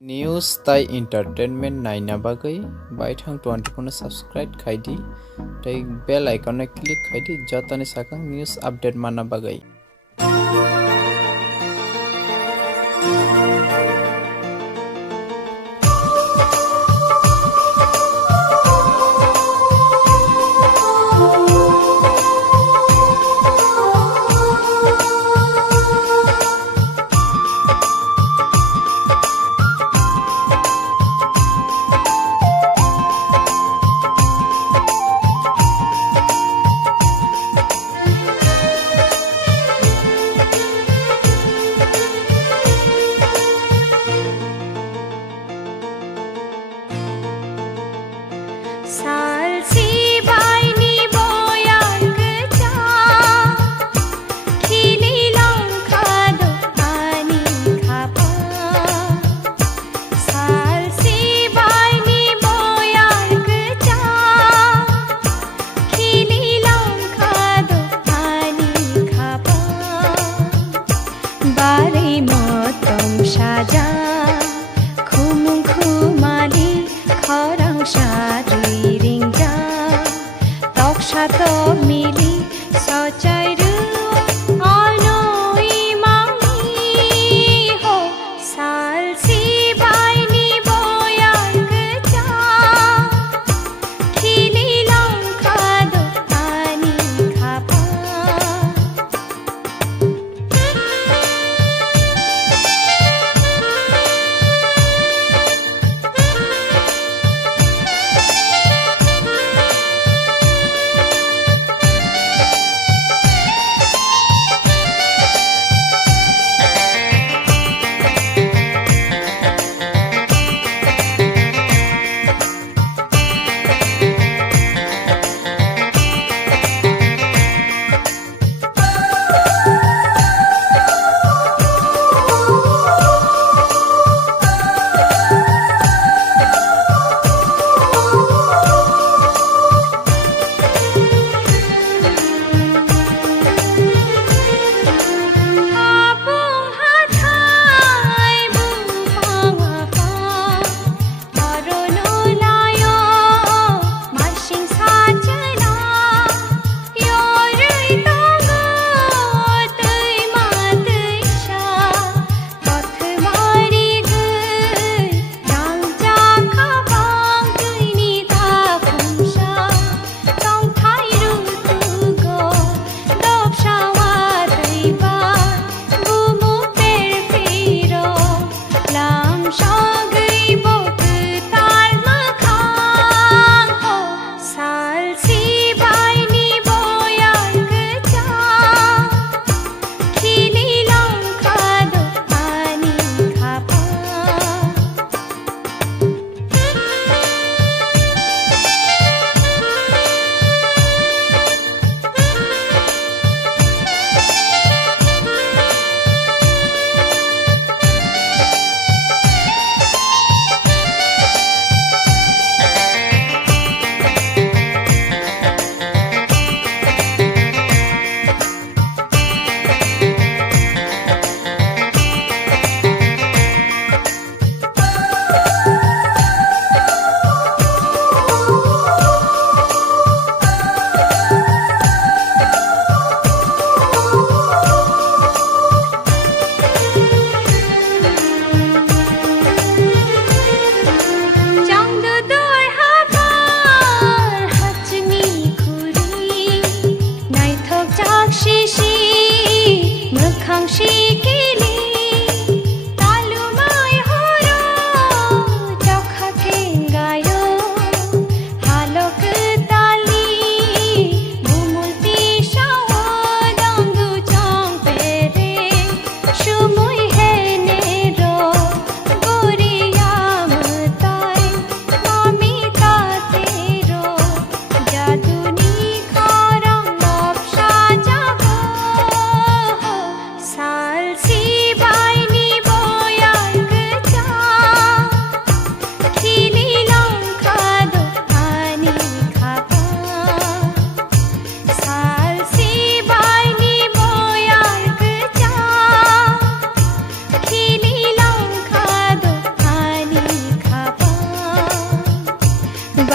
News tai entertainment naina bagai baithang 24 subscribe khaidi tai bell icon na click khaidi jotani sakang news update mana bagai। সাজা খুমুং খুমালি খরং সারি রিংজা তক সাত মিলি সচাইরু অনই মাংনি হো সালসি বাইনি বয়াং গচা খিলি লঙ্কা দো পানি খাপা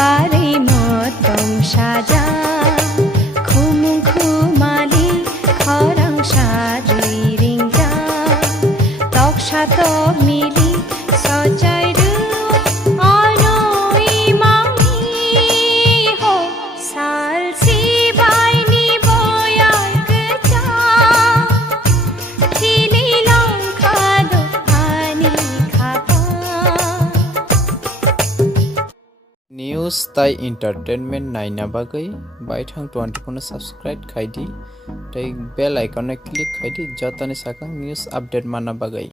barai motong saja khumung khumali khorang sajui ringja tok satok mili sajai news তাই entertainment Naina বাগै baithang 24 subscribe খাইদি তাই bell আইকনে ক্লিক খাইদি যতনি সাকাং নিউজ আপডেট মানা বাগै।